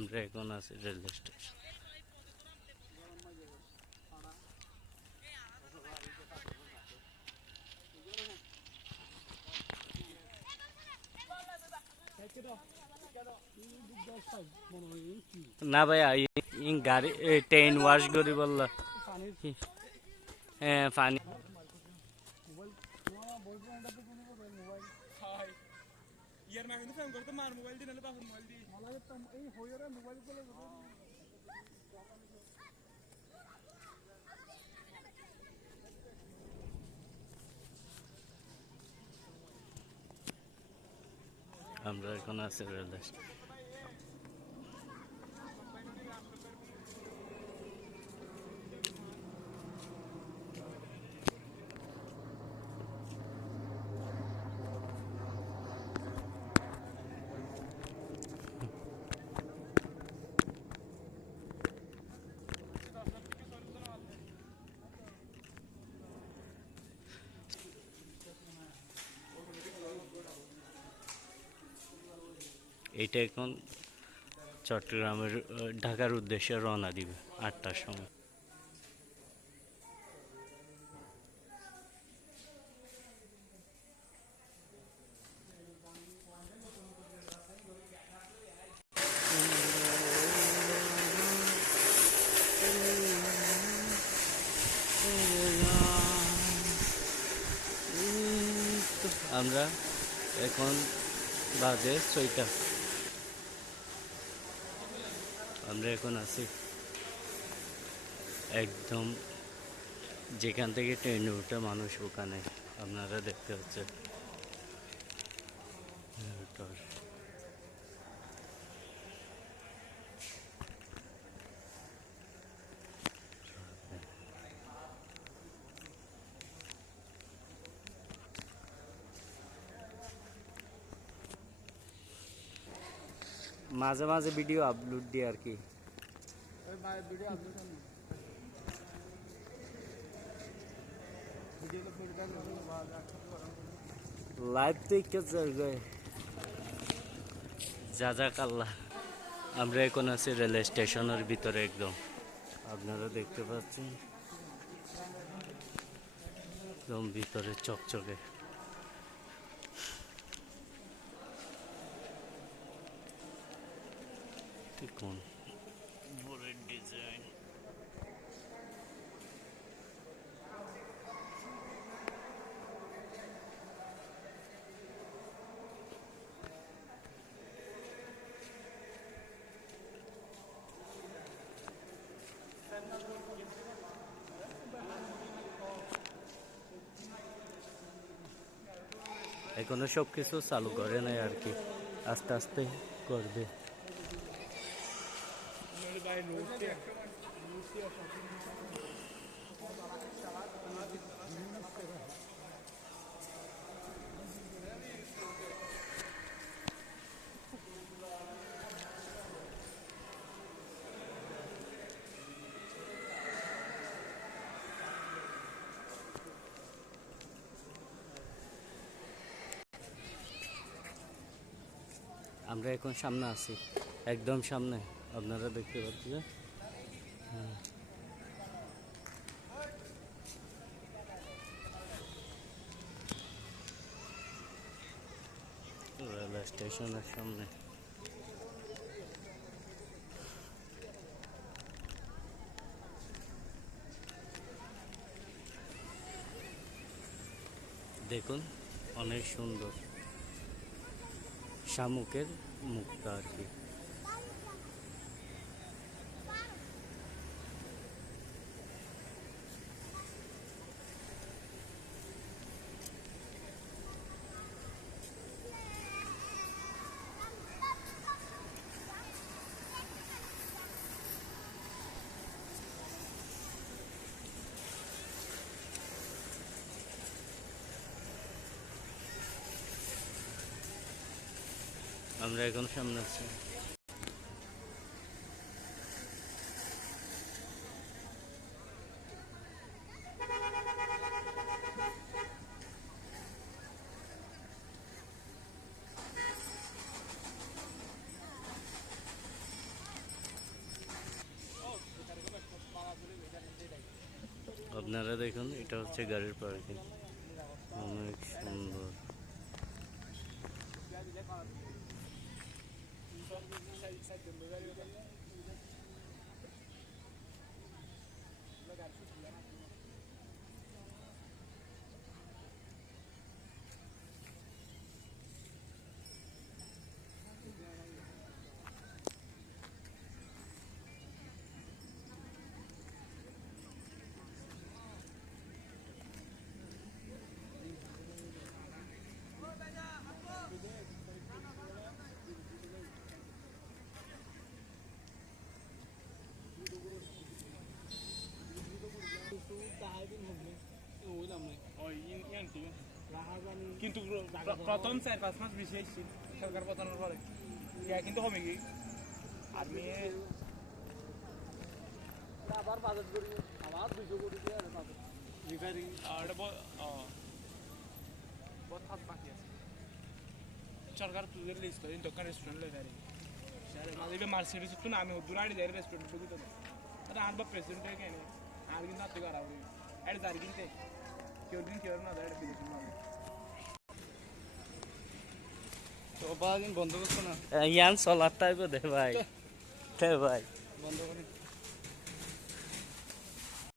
আমরা এখন আছি রেল স্টেশন। না ভাই গাড়ি ট্রেন ওয়াশ করি বললা হ্যাঁ পানি ইয়ার মা কিন্তু ফোন করতে মার মোবাইল দি নালে বাপের মোবাইল দি এই হইরে মোবাইল বলে আমরা এখন আছি রেল স্টেশন। এইটা এখন চট্টগ্রামের ঢাকার উদ্দেশ্যে রওনা দিবে 8টার সময়। আমরা এখন বাজে 6টা। আমরা এখন আছি একদম যেখান থেকে ট্রেনে উঠে মানুষ ওখানে আপনারা দেখতে পাচ্ছেন। মাঝে মাঝে ভিডিও আপলোড দিই আর কি। লাইভ দেখে জাজাকাল্লাহ। আমরা এখন আছি রেল স্টেশনের ভিতরে একদম, আপনারা দেখতে পাচ্ছেন একদম ভিতরে চকচকে। কোন বোর্ডের ডিজাইন এখনো সব কিছু চালু করে নাই আর কি, আস্তে আস্তে করবে। আমরা এখন সামনে আছি, একদম সামনে আপনারা দেখতে পাচ্ছেন। রেল স্টেশনের সামনে দেখুন অনেক সুন্দর শামুকের মুক্তা আর কি। আমরা এখন সামনে আছি। আপনারা দেখুন, এটা হচ্ছে গাড়ির পার্কিং, অনেক সুন্দর। কিন্তু প্রথম 4-5 মাস বেশি আসছি সরকার পতনের পরে ইয়া কিন্তু কমে গিয়ে আমি আবার বাজেট করি আবার 200 কোটি দিয়ে বাজেট রিপেয়ারিং আর বহুত হাত বাকি আছে সরকার তুদের লিস্ট করে দোকান রেস্টুরেন্ট লই পারি স্যার মাঝে মার্সিডিজ তো না আমি দুরাড়ি যাই রেস্টুরেন্ট বুঝি তো এটা আর বা প্রেসিডেন্ট কেন আর কিন্তু আত্তে করা হবে এর জারি কিনতে কেউ দিন কেউ না দাঁড়ায় বিদেশি মাল তো বাগিন বন্ধ করছো না ইয়ান চলার টাইপে দে ভাই, দে ভাই বন্ধ করে